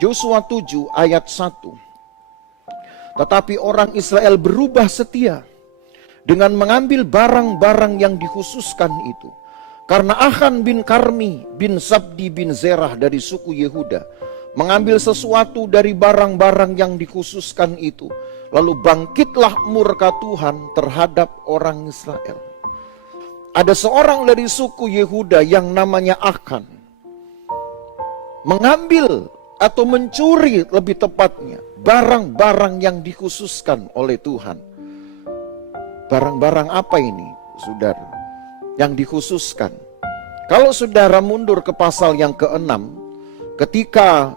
Yosua 7 ayat 1. Tetapi orang Israel berubah setia dengan mengambil barang-barang yang dikhususkan itu. Karena Achan bin Karmi bin Zabdi bin Zerah dari suku Yehuda mengambil sesuatu dari barang-barang yang dikhususkan itu. Lalu bangkitlah murka Tuhan terhadap orang Israel. Ada seorang dari suku Yehuda yang namanya Achan mengambil atau mencuri, lebih tepatnya, barang-barang yang dikhususkan oleh Tuhan. Barang-barang apa ini, saudara? Yang dikhususkan. Kalau saudara mundur ke pasal yang ke-6, ketika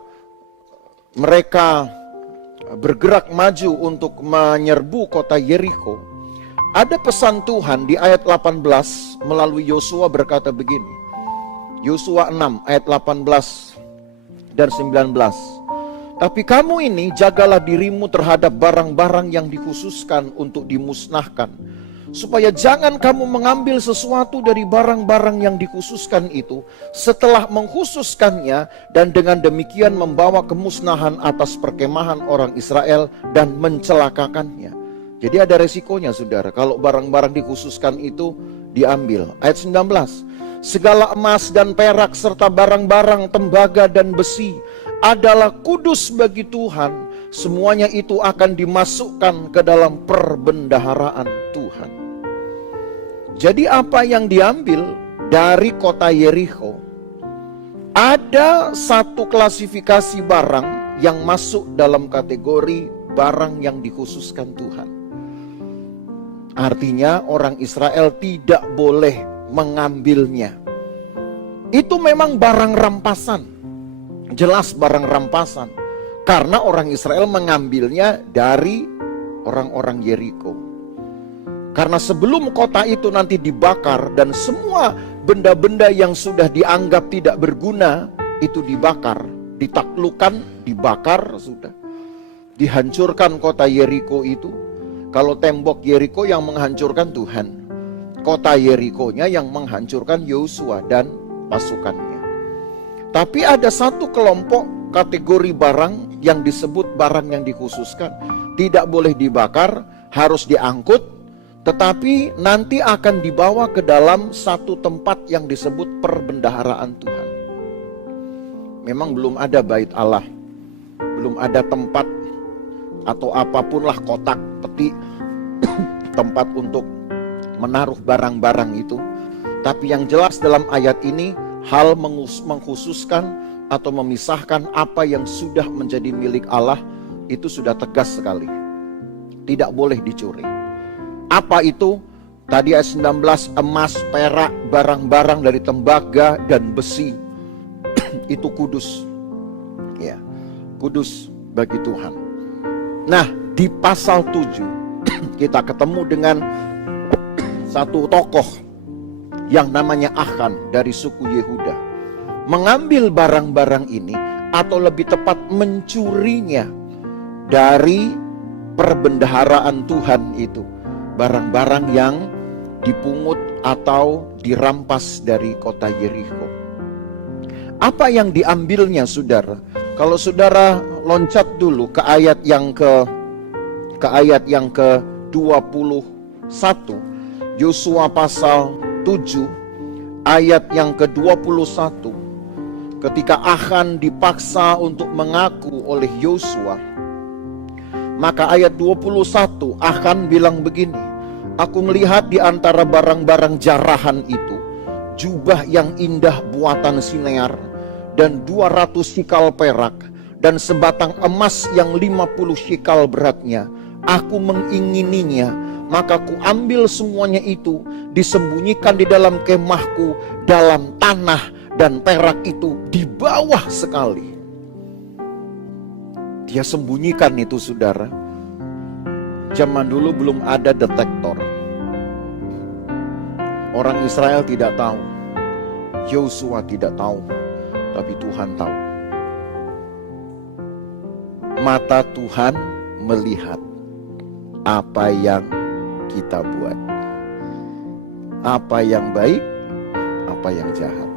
mereka bergerak maju untuk menyerbu kota Yeriko, ada pesan Tuhan di ayat 18 melalui Yosua berkata begini. Yosua 6 ayat 18 dan 19. Tapi kamu ini jagalah dirimu terhadap barang-barang yang dikhususkan untuk dimusnahkan, supaya jangan kamu mengambil sesuatu dari barang-barang yang dikhususkan itu setelah mengkhususkannya, dan dengan demikian membawa kemusnahan atas perkemahan orang Israel dan mencelakakannya. Jadi ada resikonya, saudara, kalau barang-barang dikhususkan itu diambil. Ayat 19. Segala emas dan perak serta barang-barang tembaga dan besi adalah kudus bagi Tuhan. Semuanya itu akan dimasukkan ke dalam perbendaharaan Tuhan. Jadi apa yang diambil dari kota Yeriko, ada satu klasifikasi barang yang masuk dalam kategori barang yang dikhususkan Tuhan. Artinya orang Israel tidak boleh mengambilnya. Itu memang barang rampasan. Jelas barang rampasan. Karena orang Israel mengambilnya dari orang-orang Yeriko. Karena sebelum kota itu nanti dibakar dan semua benda-benda yang sudah dianggap tidak berguna itu dibakar, ditaklukkan, dibakar sudah. Dihancurkan kota Yeriko itu. Kalau tembok Yeriko yang menghancurkan Tuhan, kota Yerikonya yang menghancurkan Yosua dan pasukannya. Tapi ada satu kelompok kategori barang yang disebut barang yang dikhususkan. Tidak boleh dibakar, harus diangkut, tetapi nanti akan dibawa ke dalam satu tempat yang disebut perbendaharaan Tuhan. Memang belum ada bait Allah, belum ada tempat atau apapun lah, kotak, peti, tempat untuk menaruh barang-barang itu. Tapi yang jelas dalam ayat ini, hal mengkhususkan atau memisahkan apa yang sudah menjadi milik Allah itu sudah tegas sekali. Tidak boleh dicuri. Apa itu? Tadi ayat 19, emas, perak, barang-barang dari tembaga dan besi itu kudus. Ya, kudus bagi Tuhan. Nah, di pasal 7 kita ketemu dengan satu tokoh yang namanya Achan dari suku Yehuda, mengambil barang-barang ini, atau lebih tepat mencurinya dari perbendaharaan Tuhan itu. Barang-barang yang dipungut atau dirampas dari kota Yeriko. Apa yang diambilnya, saudara? Kalau saudara loncat dulu ke ayat yang ke-21, Yosua pasal 7 ayat yang ke-21, ketika Achan dipaksa untuk mengaku oleh Yosua, maka ayat 21 Achan bilang begini, aku melihat di antara barang-barang jarahan itu jubah yang indah buatan Sinear dan 200 sikal perak dan sebatang emas yang 50 sikal beratnya. Aku mengingininya, maka ku ambil semuanya itu, disembunyikan di dalam kemahku dalam tanah, dan perak itu di bawah sekali. Dia sembunyikan itu, saudara. Zaman dulu belum ada detektor. Orang Israel tidak tahu, Yosua tidak tahu, tapi Tuhan tahu. Mata Tuhan melihat apa yang kita buat, apa yang baik, apa yang jahat.